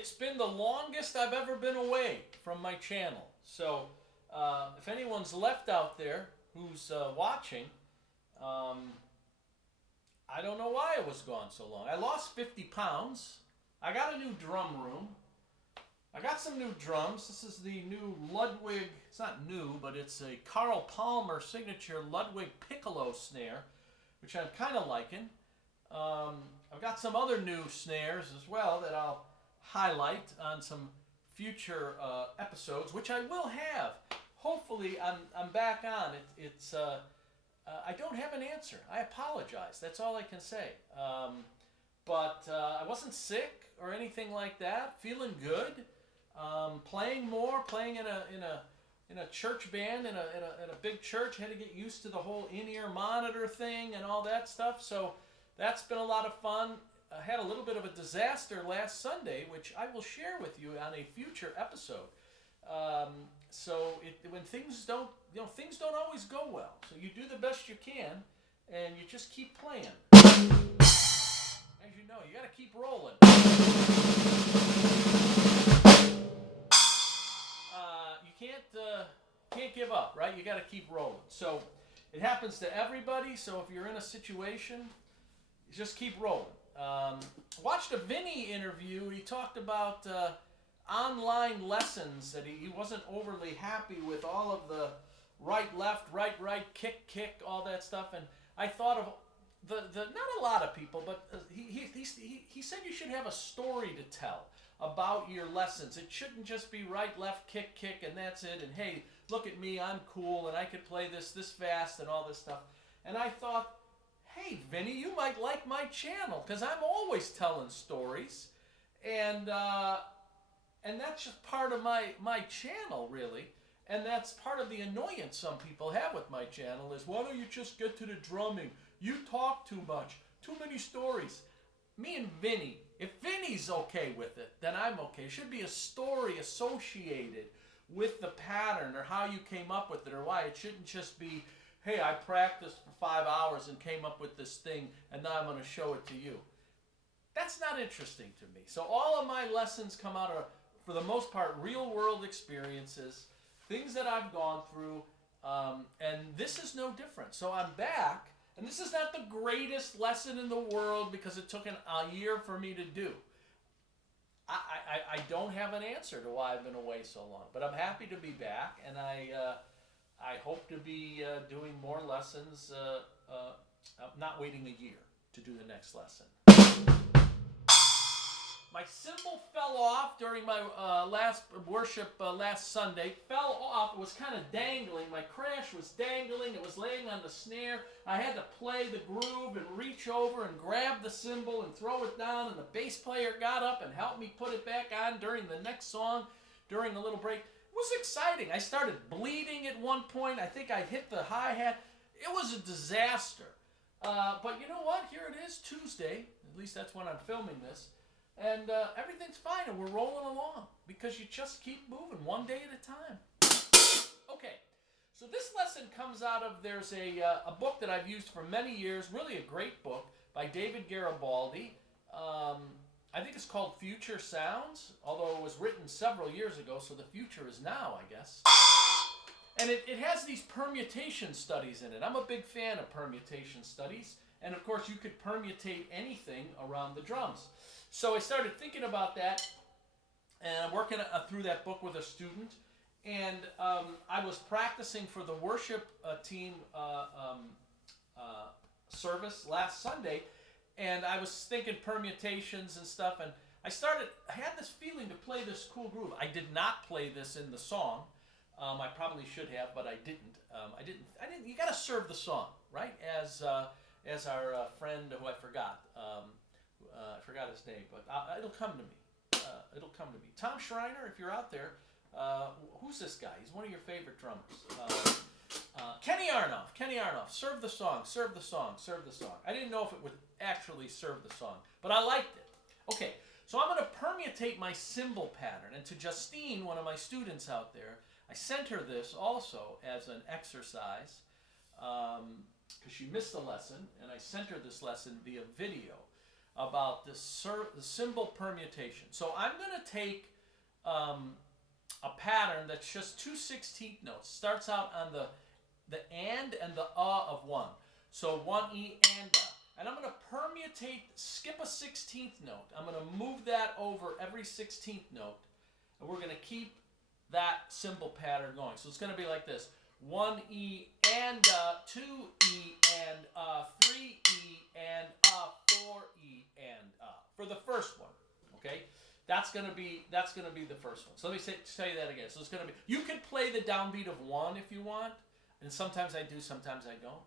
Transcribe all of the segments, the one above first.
it's been the longest I've ever been away from my channel. So if anyone's left out there who's watching, I don't know why I was gone so long. I lost 50 pounds. I got a new drum room. I got some new drums. This is the new Ludwig, it's not new, but it's a Carl Palmer signature Ludwig piccolo snare, which I'm kind of liking. I've got some other new snares as well that I'll highlight on some future episodes, which I will have. Hopefully I'm back on. I don't have an answer. I apologize. That's all I can say. But I wasn't sick or anything like that. Feeling good. Playing more. Playing in a church band in a big church. Had to get used to the whole in-ear monitor thing and all that stuff. So that's been a lot of fun. I had a little bit of a disaster last Sunday, which I will share with you on a future episode. When things don't always go well. So you do the best you can, and you just keep playing. As you know, you got to keep rolling. You can't give up, right? You got to keep rolling. So it happens to everybody. So if you're in a situation, just keep rolling. Watched a Vinny interview. He talked about online lessons, that he wasn't overly happy with all of the right, left, right, kick, all that stuff. And I thought of not a lot of people, but he said you should have a story to tell about your lessons. It shouldn't just be right, left, kick, and that's it. And hey, look at me, I'm cool, and I could play this fast and all this stuff. And I thought, hey, Vinny, you might like my channel, because I'm always telling stories. And that's just part of my channel, really. And that's part of the annoyance some people have with my channel is, why don't you just get to the drumming? You talk too much, too many stories. Me and Vinny, if Vinny's okay with it, then I'm okay. It should be a story associated with the pattern or how you came up with it or why. It shouldn't just be, hey, I practiced for 5 hours and came up with this thing and now I'm going to show it to you. That's not interesting to me. So all of my lessons come out of, for the most part, real world experiences, things that I've gone through, and this is no different. So I'm back, and this is not the greatest lesson in the world because it took a year for me to do. I don't have an answer to why I've been away so long, but I'm happy to be back, and I hope to be doing more lessons, not waiting a year to do the next lesson. My cymbal fell off during my last worship last Sunday. Fell off. It was kind of dangling. My crash was dangling. It was laying on the snare. I had to play the groove and reach over and grab the cymbal and throw it down. And the bass player got up and helped me put it back on during the next song, during a little break. It was exciting. I started bleeding at one point. I think I hit the hi-hat. It was a disaster. But you know what? Here it is, Tuesday. At least that's when I'm filming this. And everything's fine, and we're rolling along because you just keep moving one day at a time. Okay, so this lesson comes out of, there's a book that I've used for many years, really a great book by David Garibaldi. I think it's called Future Sounds, although it was written several years ago, so the future is now, I guess. And it has these permutation studies in it. I'm a big fan of permutation studies, and of course you could permutate anything around the drums. So I started thinking about that, and I'm working through that book with a student, and I was practicing for the worship team service last Sunday, and I was thinking permutations and stuff, and I had this feeling to play this cool groove. I did not play this in the song. I probably should have, but I didn't. I didn't. You got to serve the song, right? As our friend who I forgot. I forgot his name, but it'll come to me. It'll come to me. Tom Schreiner, if you're out there, who's this guy? He's one of your favorite drummers. Kenny Arnoff. Serve the song. I didn't know if it would actually serve the song, but I liked it. Okay, so I'm going to permutate my cymbal pattern. And to Justine, one of my students out there, I sent her this also as an exercise because she missed the lesson, and I sent her this lesson via video. about the cymbal permutation. So I'm going to take a pattern that's just 2 16th notes. Starts out on the and the of one. So 1 E and and I'm going to permutate, skip a 16th note. I'm going to move that over every 16th note, and we're going to keep that cymbal pattern going. So it's going to be like this: 1 E and 2 E and 3 E and 4 E and for the first one. Okay, that's going to be the first one. So let me say that again. So it's going to be, you can play the downbeat of 1 if you want, and sometimes I do, sometimes I don't.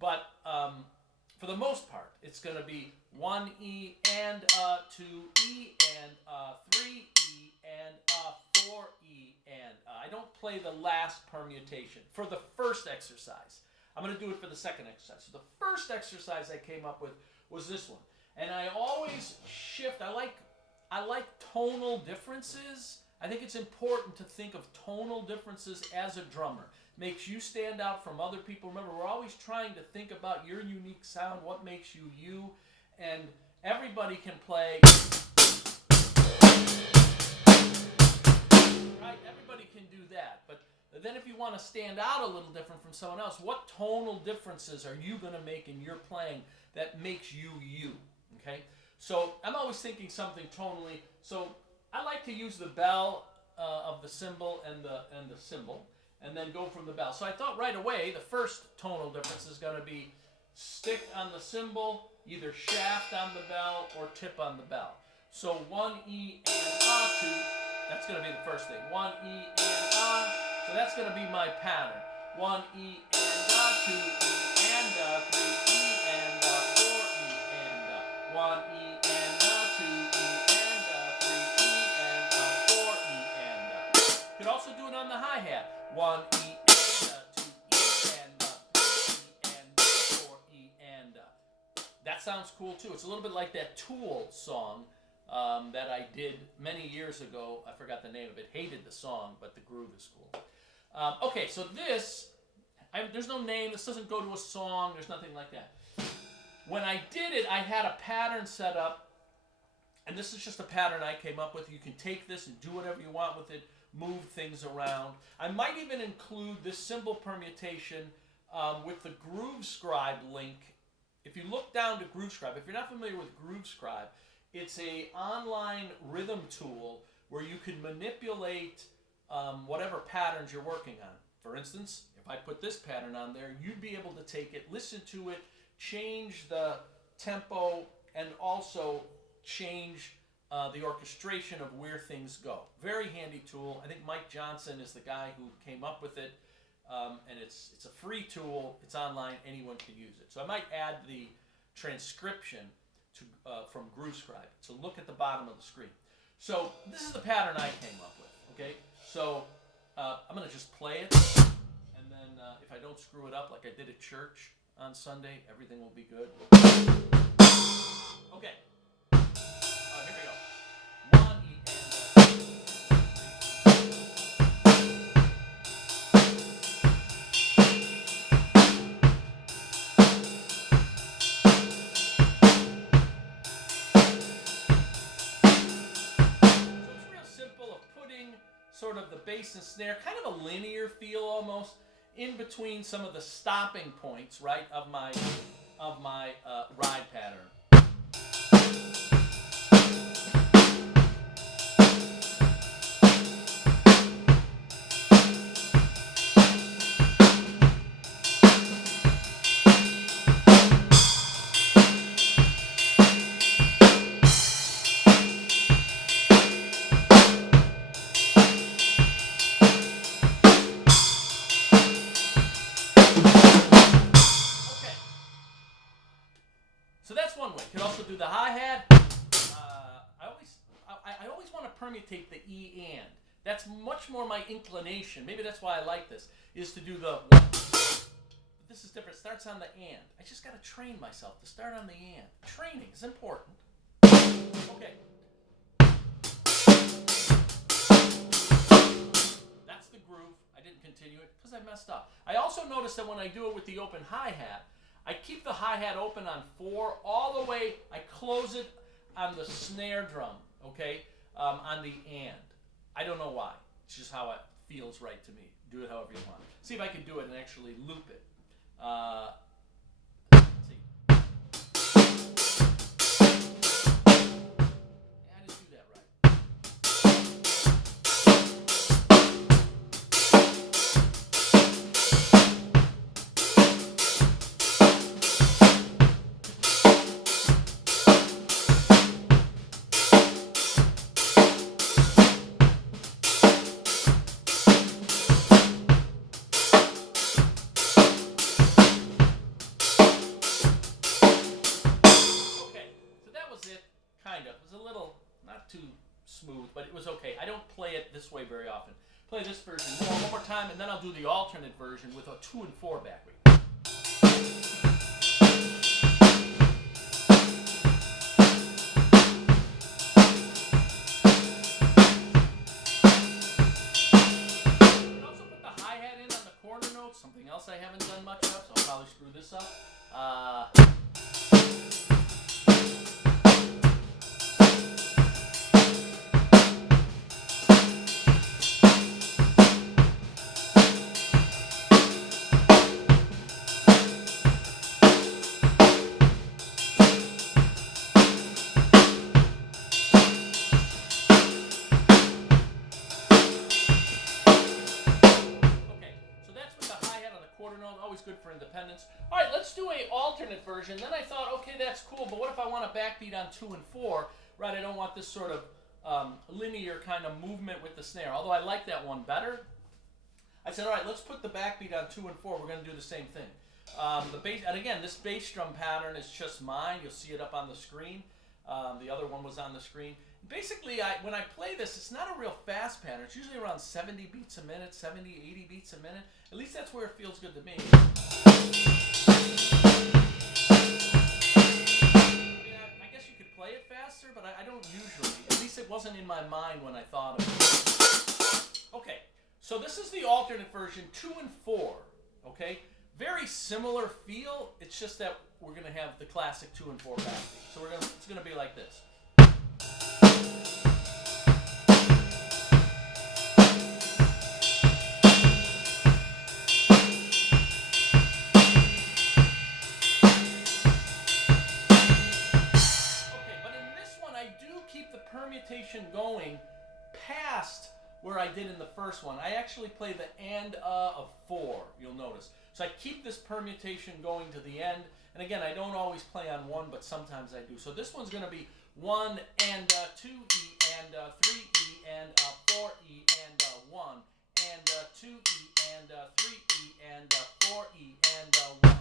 But for the most part, it's going to be 1 E and 2 E and 3 E and 4 E and I don't play the last permutation for the first exercise. I'm going to do it for the second exercise. So the first exercise I came up with was this one, and I always shift. I like tonal differences. I think it's important to think of tonal differences as a drummer. Makes you stand out from other people. Remember, we're always trying to think about your unique sound, what makes you you, and everybody can play. Right? Everybody can do that. But then if you want to stand out a little different from someone else, what tonal differences are you going to make in your playing that makes you you? Okay? So I'm always thinking something tonally. So I like to use the bell of the cymbal and the cymbal, and then go from the bell. So I thought right away the first tonal difference is going to be stick on the cymbal, either shaft on the bell or tip on the bell. So 1 E and 2, that's going to be the first thing. 1 E and so that's going to be my pattern. 1 E and 2 E and 3 E and 4 E and 1 E and 2 E and 3 E and 4 E and. You could also do it on the hi-hat. 1 E and 2 E and 3 E and 4 E and. That sounds cool too. It's a little bit like that Tool song that I did many years ago. I forgot the name of it. Hated the song, but the groove is cool. Okay, so there's no name. This doesn't go to a song. There's nothing like that. When I did it, I had a pattern set up, and this is just a pattern I came up with. You can take this and do whatever you want with it. Move things around. I might even include this cymbal permutation with the Groovescribe link. If you look down to Groovescribe, if you're not familiar with Groovescribe, it's an online rhythm tool where you can manipulate whatever patterns you're working on. For instance, if I put this pattern on there, you'd be able to take it, listen to it, change the tempo, and also change the orchestration of where things go. Very handy tool. I think Mike Johnson is the guy who came up with it, and it's a free tool. It's online. Anyone can use it. So I might add the transcription from Groovescribe. So look at the bottom of the screen. So this is the pattern I came up with. Okay. So I'm going to just play it, and then if I don't screw it up like I did at church on Sunday, everything will be good. Okay. Here we go. 1 E and sort of the bass and snare, kind of a linear feel almost, in between some of the stopping points, right, of my ride pattern. So that's one way. You could also do the hi-hat. I always want to permutate the E and. That's much more my inclination. Maybe that's why I like this, is to do the one. But this is different. It starts on the and. I just got to train myself to start on the and. Training is important. Okay. That's the groove. I didn't continue it because I messed up. I also noticed that when I do it with the open hi-hat, I keep the hi-hat open on 4 all the way. I close it on the snare drum, okay, on the and. I don't know why. It's just how it feels right to me. Do it however you want. See if I can do it and actually loop it. Let's see. Yeah, I didn't do that right. Kind of. It was a little, not too smooth, but it was okay. I don't play it this way very often. Play this version one more time, and then I'll do the alternate version with a 2 and 4 backbeat. You can also put the hi-hat in on the corner notes, something else I haven't done much of, so I'll probably screw this up. Always good for independence. All right, let's do a alternate version. Then I thought, okay, that's cool, but what if I want a backbeat on 2 and 4? Right, I don't want this sort of linear kind of movement with the snare, although I like that one better. I said, all right, let's put the backbeat on 2 and 4. We're going to do the same thing. The bass, and again, this bass drum pattern is just mine. You'll see it up on the screen. The other one was on the screen. Basically, when I play this, it's not a real fast pattern. It's usually around 70 beats a minute, 70, 80 beats a minute. At least that's where it feels good to me. I mean, I guess you could play it faster, but I don't usually. At least it wasn't in my mind when I thought of it. Okay, so this is the alternate version, 2 and 4. Okay, very similar feel. It's just that we're going to have the classic 2 and 4 backbeat. So it's going to be like this. Permutation going past where I did in the first one. I actually play the and of 4, you'll notice. So I keep this permutation going to the end. And again, I don't always play on 1, but sometimes I do. So this one's going to be 1 and 2 E and 3 E and 4 E and 1 and 2 E and 3 E and 4 E and 1.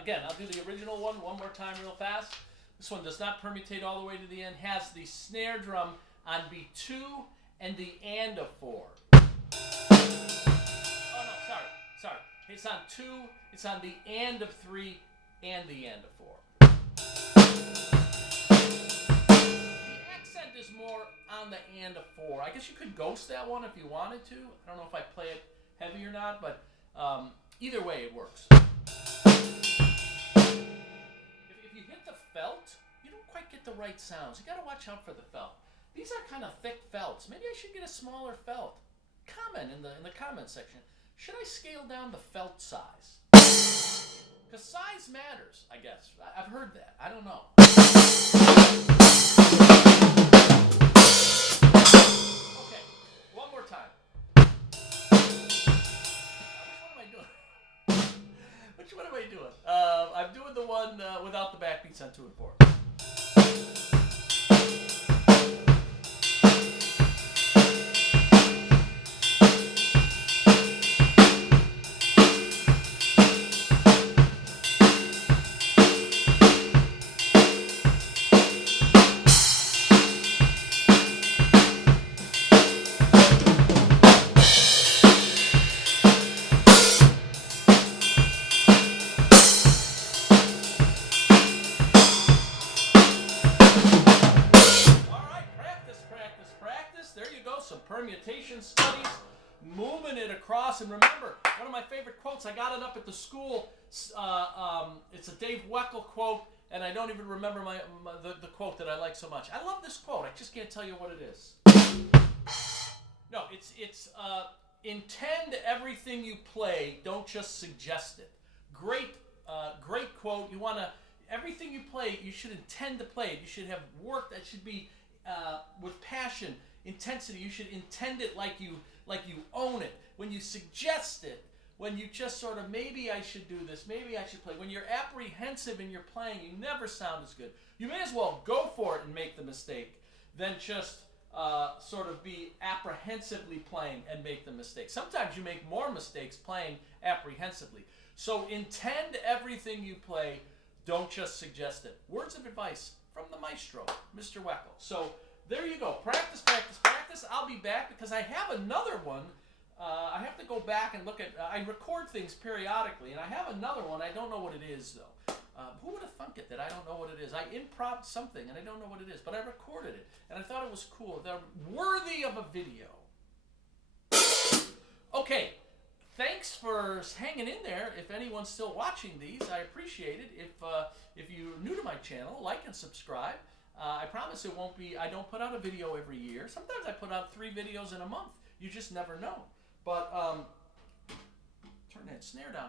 Again, I'll do the original one more time real fast. This one does not permutate all the way to the end. Has the snare drum on beat 2 and the and of 4. Oh no, sorry. It's on 2, it's on the and of 3 and the and of 4. The accent is more on the and of 4. I guess you could ghost that one if you wanted to. I don't know if I play it heavy or not, but either way it works. If you hit the felt, you don't quite get the right sounds. You gotta watch out for the felt. These are kind of thick felts. Maybe I should get a smaller felt. Comment in the comment section. Should I scale down the felt size? Because size matters, I guess. I've heard that. I don't know. Okay, one more time. Which one am I doing? I'm doing the one without the backbeats on 2 and 4. Permutation studies, moving it across. And remember, one of my favorite quotes, I got it up at the school. It's a Dave Weckl quote, and I don't even remember the quote that I like so much. I love this quote. I just can't tell you what it is. No, it's intend everything you play. Don't just suggest it. Great quote. You want to everything you play. You should intend to play it. You should have work that should be with passion. Intensity, you should intend it like you own it. When you suggest it, when you just sort of, maybe I should do this, maybe I should play. When you're apprehensive in your playing, you never sound as good. You may as well go for it and make the mistake than just sort of be apprehensively playing and make the mistake. Sometimes you make more mistakes playing apprehensively. So intend everything you play, don't just suggest it. Words of advice from the maestro, Mr. Weckl. So there you go. Practice, practice, practice. I'll be back because I have another one. I have to go back and look at... I record things periodically, and I have another one. I don't know what it is, though. Who would have thunk it that I don't know what it is? I improv something, and I don't know what it is, but I recorded it, and I thought it was cool. They're worthy of a video. Okay. Thanks for hanging in there. If anyone's still watching these, I appreciate it. If you're new to my channel, like and subscribe. I promise it won't be, I don't put out a video every year. Sometimes I put out 3 videos in a month. You just never know. But, turn that snare down.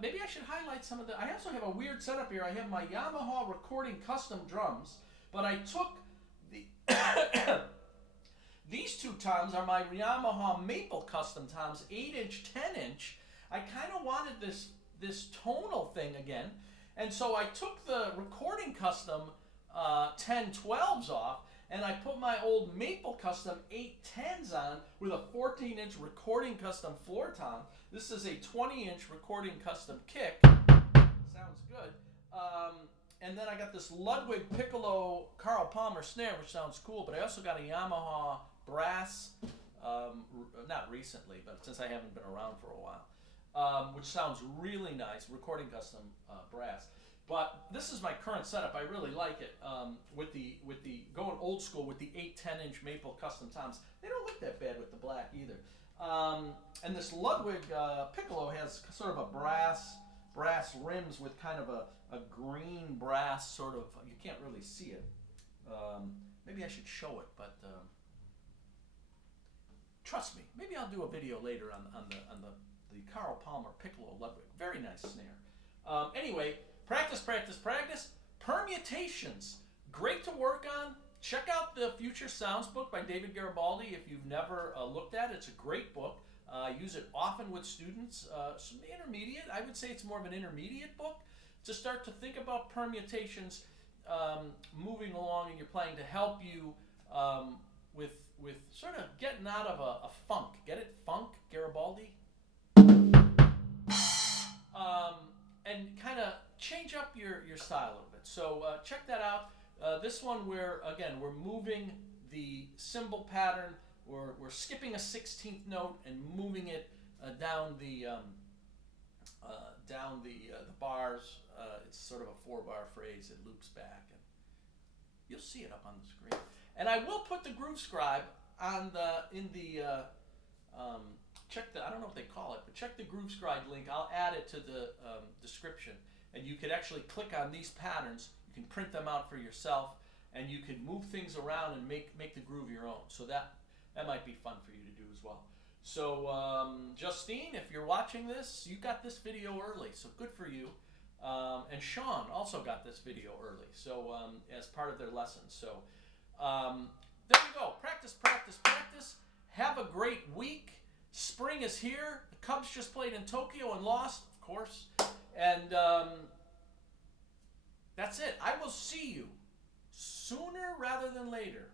Maybe I should highlight some of the, I also have a weird setup here. I have my Yamaha recording custom drums, but I took the, these 2 toms are my Yamaha Maple custom toms, 8-inch, 10-inch. I kind of wanted this tonal thing again, and so I took the recording custom 10-12s off, and I put my old Maple custom 8-10s on with a 14-inch recording custom floor tom. This is a 20-inch recording custom kick. Sounds good. And then I got this Ludwig Piccolo Carl Palmer snare, which sounds cool, but I also got a Yamaha brass, not recently, but since I haven't been around for a while, which sounds really nice, recording custom brass. But this is my current setup. I really like it. With the going old school with the 8-10-inch Maple custom toms. They don't look that bad with the black either. And this Ludwig Piccolo has sort of a brass rims with kind of a green brass sort of. You can't really see it. Maybe I should show it, but trust me. Maybe I'll do a video later on the Carl Palmer Piccolo Ludwig. Very nice snare. Anyway. Practice, practice, practice. Permutations. Great to work on. Check out the Future Sounds book by David Garibaldi if you've never looked at it. It's a great book. I use it often with students. Some intermediate. I would say it's more of an intermediate book to start to think about permutations moving along in your playing to help you with sort of getting out of a funk. Get it? Funk? Garibaldi? And kind of change up your style a little bit. So check that out. This one, we're moving the cymbal pattern. We're skipping a 16th note and moving it down the down the bars. It's sort of a 4-bar phrase. It loops back, and you'll see it up on the screen. And I will put the Groovescribe on check the, I don't know what they call it, but check the Groovescribe link. I'll add it to the description, and you could actually click on these patterns. You can print them out for yourself, and you can move things around and make the groove your own. So that might be fun for you to do as well. So Justine, if you're watching this, you got this video early, so good for you. And Sean also got this video early, so as part of their lesson. So there you go. Practice, practice, practice. Have a great week. Spring is here. The Cubs just played in Tokyo and lost, of course. And that's it. I will see you sooner rather than later.